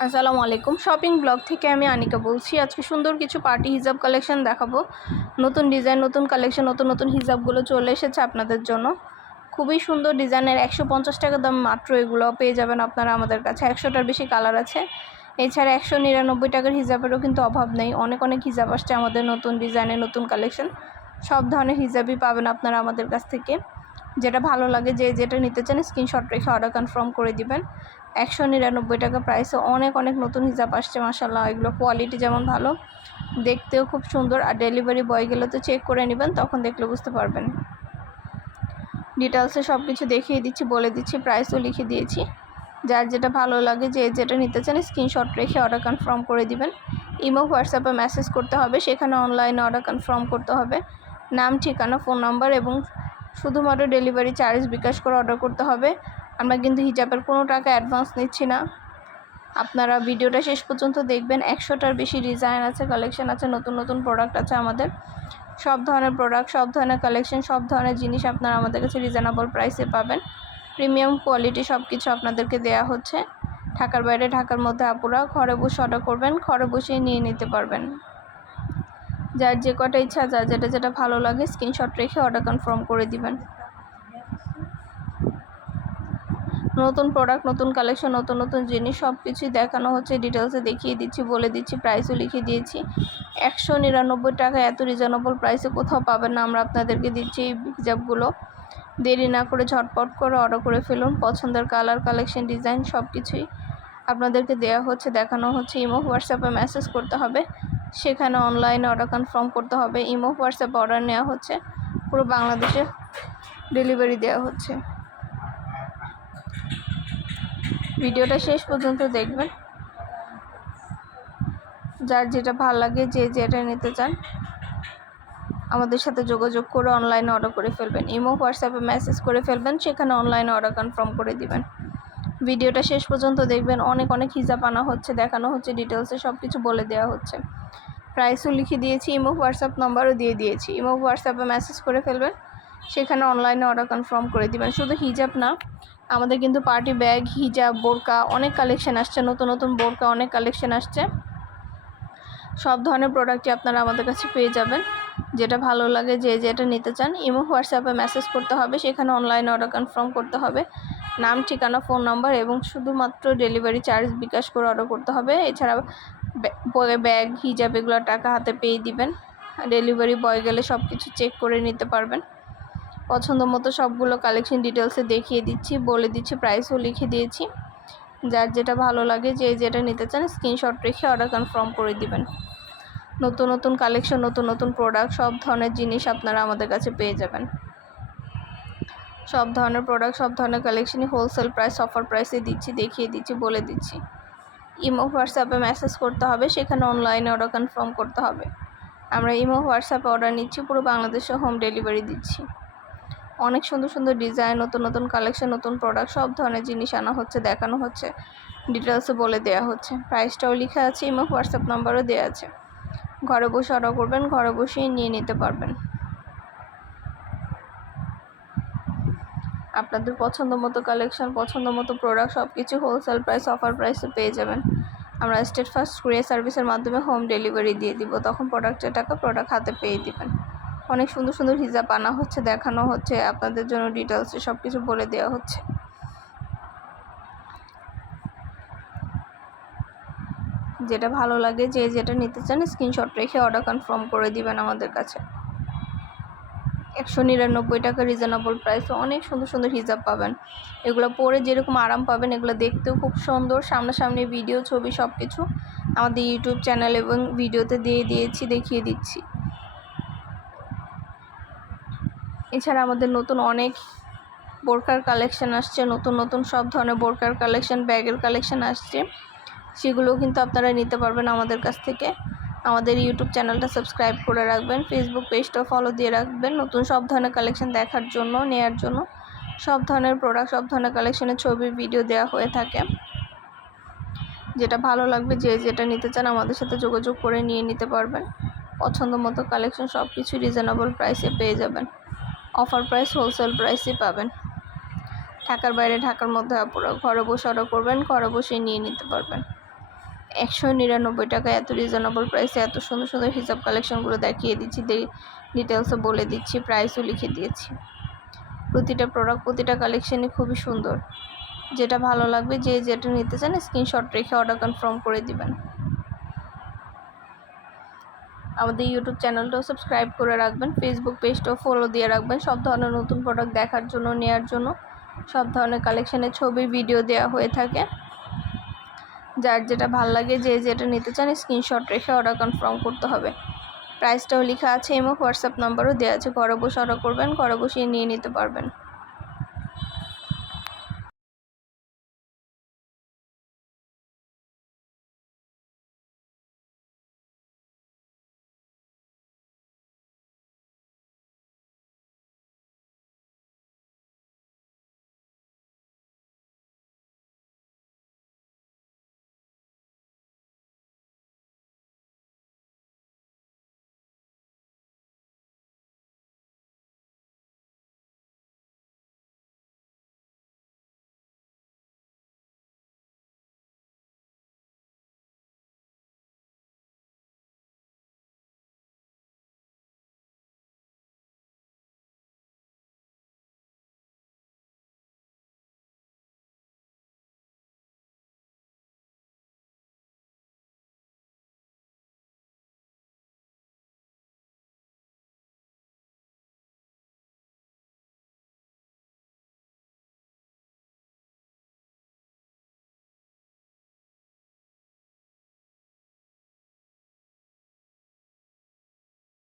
আসসালামু আলাইকুম। Shopping blog থেকে আমি আনিকা বলছি। আজকে সুন্দর কিছু পার্টি হিজাব কালেকশন দেখাবো। নতুন ডিজাইন, নতুন কালেকশন, নতুন নতুন হিজাবগুলো চলে এসেছে আপনাদের জন্য। খুবই সুন্দর ডিজাইনের 150 টাকা দাম মাত্র। এগুলো পেয়ে যাবেন আপনারা আমাদের কাছে। 100টার বেশি কালার আছে। এছাড়া 199 টাকার হিজাবেরও কিন্তু অভাব নেই। অনেক অনেক হিজাব আসছে আমাদের নতুন ডিজাইনের, নতুন কালেকশন। সব ধরনের হিজাবই পাবেন আপনারা আমাদের কাছ থেকে। যেটা ভালো লাগে, যেটা নিতে চান স্ক্রিনশট রেখে অর্ডার কনফার্ম করে দিবেন। 199 টাকা প্রাইসে অনেক অনেক নতুন হিজাব আসছে মাশাআল্লাহ। এগুলো কোয়ালিটি যেমন ভালো, দেখতেও খুব সুন্দর। আর ডেলিভারি বয় গেলে তো চেক করে নেবেন, তখন দেখলে বুঝতে পারবেন। ডিটেলসে সব কিছু দেখিয়ে দিচ্ছি, বলে দিচ্ছি, প্রাইসও লিখে দিয়েছি। যার যেটা ভালো লাগে, যেটা নিতে চান স্ক্রিনশট রেখে অর্ডার কনফার্ম করে দিবেন। ইমো হোয়াটসঅ্যাপে মেসেজ করতে হবে, সেখানে অনলাইনে অর্ডার কনফার্ম করতে হবে। নাম, ঠিকানা, ফোন নাম্বার এবং শুধুমাত্র ডেলিভারি চার্জ বিকাশ করে অর্ডার করতে হবে। আমরা কিন্তু হিজাবের কোনো টাকা অ্যাডভান্স নিচ্ছি না। আপনারা ভিডিওটা শেষ পর্যন্ত দেখবেন। 100টার বেশি ডিজাইন আছে, কালেকশন আছে, নতুন নতুন প্রোডাক্ট আছে আমাদের। সব ধরনের প্রোডাক্ট, সব ধরনের কালেকশন, সব ধরনের জিনিস আপনারা আমাদের কাছে রিজনেবল প্রাইসে পাবেন। প্রিমিয়াম কোয়ালিটি সব কিছু আপনাদেরকে দেয়া হচ্ছে। ঢাকার বাইরে, ঢাকার মধ্যে আপুরা ঘরে বসে অর্ডার করবেন, ঘরে বসেই নিয়ে নিতে পারবেন। যার যে কটা ইচ্ছা, যার যেটা ভালো লাগে স্ক্রিনশট রেখে অর্ডার কনফার্ম করে দিবেন। নতুন প্রোডাক্ট, নতুন কালেকশন, নতুন নতুন জিনিস সব কিছুই দেখানো হচ্ছে। ডিটেলসে দেখিয়ে দিচ্ছি, বলে দিচ্ছি, প্রাইসও লিখে দিয়েছি। 199 টাকা এত রিজনেবল প্রাইসে কোথাও পাবেন না। আমরা আপনাদেরকে দিচ্ছি এই হিজাবগুলো। দেরি না করে ঝটপট করে অর্ডার করে ফেলুন। পছন্দের কালার, কালেকশন, ডিজাইন সব কিছুই আপনাদেরকে দেওয়া হচ্ছে, দেখানো হচ্ছে। ইমো হোয়াটসঅ্যাপে মেসেজ করতে হবে, সেখানে অনলাইনে অর্ডার কনফার্ম করতে হবে। ইমো হোয়াটসঅ্যাপে অর্ডার নেওয়া হচ্ছে, পুরো বাংলাদেশে ডেলিভারি দেওয়া হচ্ছে। ভিডিওটা শেষ পর্যন্ত দেখবেন। যার যেটা ভালো লাগে, যেটা নিতে চান আমাদের সাথে যোগাযোগ করে অনলাইনে অর্ডার করে ফেলবেন। ইমো হোয়াটসঅ্যাপে মেসেজ করে ফেলবেন, সেখানে অনলাইনে অর্ডার কনফার্ম করে দিবেন। ভিডিওটা শেষ পর্যন্ত দেখবেন। অনেক অনেক হিজাব আনা হচ্ছে, দেখানো হচ্ছে, ডিটেলসে সব কিছু বলে দেওয়া হচ্ছে। প্রাইসও লিখে দিয়েছি, ইমো হোয়াটসঅ্যাপ নাম্বারও দিয়ে দিয়েছি। ইমো হোয়াটসঅ্যাপে মেসেজ করে ফেলবেন, সেখানে অনলাইনে অর্ডার কনফার্ম করে দিবেন। শুধু হিজাব না, আমাদের কিন্তু পার্টি ব্যাগ, হিজাব, বোরকা অনেক কালেকশন আসছে। নতুন নতুন বোরকা অনেক কালেকশন আসছে। সব ধরনের প্রোডাক্টই আপনারা আমাদের কাছে পেয়ে যাবেন। যেটা ভালো লাগে, যেটা নিতে চান ইমো হোয়াটসঅ্যাপে মেসেজ করতে হবে, সেখানে অনলাইনে অর্ডার কনফার্ম করতে হবে। নাম, ঠিকানা, ফোন নাম্বার এবং শুধুমাত্র ডেলিভারি চার্জ বিকাশ করে অর্ডার করতে হবে। এছাড়া ব্যাগ, হিজাব এগুলো টাকা হাতে পেয়ে দিবেন। ডেলিভারি বয় গেলে সব কিছু চেক করে নিতে পারবেন। পছন্দ মতো সবগুলো কালেকশন ডিটেলসে দেখিয়ে দিচ্ছি, বলে দিচ্ছি, প্রাইসও লিখে দিয়েছি। যার যেটা ভালো লাগে, যেটা নিতে চান স্ক্রিনশট রেখে অর্ডার কনফার্ম করে দিবেন। নতুন নতুন কালেকশন, নতুন নতুন প্রোডাক্ট, সব ধরনের জিনিস আপনারা আমাদের কাছে পেয়ে যাবেন। সব ধরনের প্রোডাক্ট, সব ধরনের কালেকশনই হোলসেল প্রাইস, অফার প্রাইসে দিচ্ছি, দেখিয়ে দিচ্ছি, বলে দিচ্ছি। ইমো হোয়াটসঅ্যাপে মেসেজ করতে হবে, সেখানে অনলাইনে অর্ডার কনফার্ম করতে হবে। আমরা ইমো হোয়াটসঅ্যাপে অর্ডার নিচ্ছি, পুরো বাংলাদেশে হোম ডেলিভারি দিচ্ছি। অনেক সুন্দর সুন্দর ডিজাইন, নতুন নতুন কালেকশন, নতুন প্রোডাক্ট, সব ধরনের জিনিস আনা হচ্ছে, দেখানো হচ্ছে, ডিটেলসে বলে দেওয়া হচ্ছে। প্রাইসটাও লেখা আছে, ইমো হোয়াটসঅ্যাপ নাম্বারও দেওয়া আছে। ঘরে বসে অর্ডার করবেন, ঘরে বসেই নিয়ে নিতে পারবেন। আপনাদের পছন্দ মতো কালেকশন, পছন্দ মতো প্রোডাক্ট সব কিছু হোলসেল প্রাইস, অফার প্রাইসে পেয়ে যাবেন। আমরা স্টেট ফার্স্ট কুরিয়ার সার্ভিসের মাধ্যমে হোম ডেলিভারি দিয়ে দিব, তখন প্রোডাক্টের টাকা প্রোডাক্ট হাতে পেয়ে দিবেন। অনেক সুন্দর সুন্দর হিজাব আনা হচ্ছে, দেখানো হচ্ছে আপনাদের জন্য। ডিটেলসে সব কিছু বলে দেওয়া হচ্ছে। যেটা ভালো লাগে, যেটা নিতে চান স্ক্রিনশট রেখে অর্ডার কনফার্ম করে দিবেন আমাদের কাছে। 199 টাকা রিজনেবল প্রাইসে অনেক সুন্দর সুন্দর হিজাব পাবেন। এগুলো পরে যেরকম আরাম পাবেন, এগুলো দেখতেও খুব সুন্দর। সামনাসামনি ভিডিও, ছবি সব কিছু আমাদের ইউটিউব চ্যানেল এবং ভিডিওতে দিয়ে দিয়েছি, দেখিয়ে দিচ্ছি। এছাড়া আমাদের নতুন অনেক বোরকার কালেকশন আসছে, নতুন নতুন সব ধরনের বোরকার কালেকশন, ব্যাগের কালেকশন আসছে। সেগুলোও কিন্তু আপনারা নিতে পারবেন আমাদের কাছ থেকে। আমাদের ইউটিউব চ্যানেলটা সাবস্ক্রাইব করে রাখবেন, ফেসবুক পেজটাও ফলো দিয়ে রাখবেন, নতুন সব ধরনের কালেকশন দেখার জন্য, নেয়ার জন্য। সব ধরনের প্রোডাক্ট, সব ধরনের কালেকশনের ছবি, ভিডিও দেওয়া হয়ে থাকে। যেটা ভালো লাগবে, যেটা নিতে চান আমাদের সাথে যোগাযোগ করে নিয়ে নিতে পারবেন। পছন্দ মতো কালেকশন সব কিছু রিজনেবল প্রাইসে পেয়ে যাবেন। অফার প্রাইস, হোলসেল প্রাইসে পাবেন। ঢাকার বাইরে, ঢাকার মধ্যে আপনারা ঘরে বসে অর্ডার করবেন, ঘরে বসে নিয়ে নিতে পারবেন। 199 টাকায় এত রিজনেবল প্রাইসে এত সুন্দর সুন্দর হিজাব কালেকশনগুলো দেখিয়ে দিচ্ছি, ডিটেলসও বলে দিচ্ছি, প্রাইসও লিখে দিয়েছি। প্রতিটা প্রোডাক্ট প্রতিটা কালেকশনই খুবই সুন্দর। যেটা ভালো লাগবে যে যেটা নিতে চান স্ক্রিনশট রেখে অর্ডার কনফার্ম করে দিবেন। আমাদের ইউটিউব চ্যানেলটাও সাবস্ক্রাইব করে রাখবেন, ফেসবুক পেজটাও ফলো দিয়ে রাখবেন। সব ধরনের নতুন প্রোডাক্ট দেখার জন্য, নেওয়ার জন্য সব ধরনের কালেকশনের ছবি ভিডিও দেওয়া হয়ে থাকে। যার যেটা ভালো লাগে যে যেটা নিতে চান স্ক্রিনশট রেখে অর্ডার কনফার্ম করতে হবে। প্রাইসটাও লেখা আছে, ইমো হোয়াটসঅ্যাপ নাম্বারও দেওয়া আছে। ঘরে বসে অর্ডার করবেন, ঘরে বসে নিয়ে নিতে পারবেন।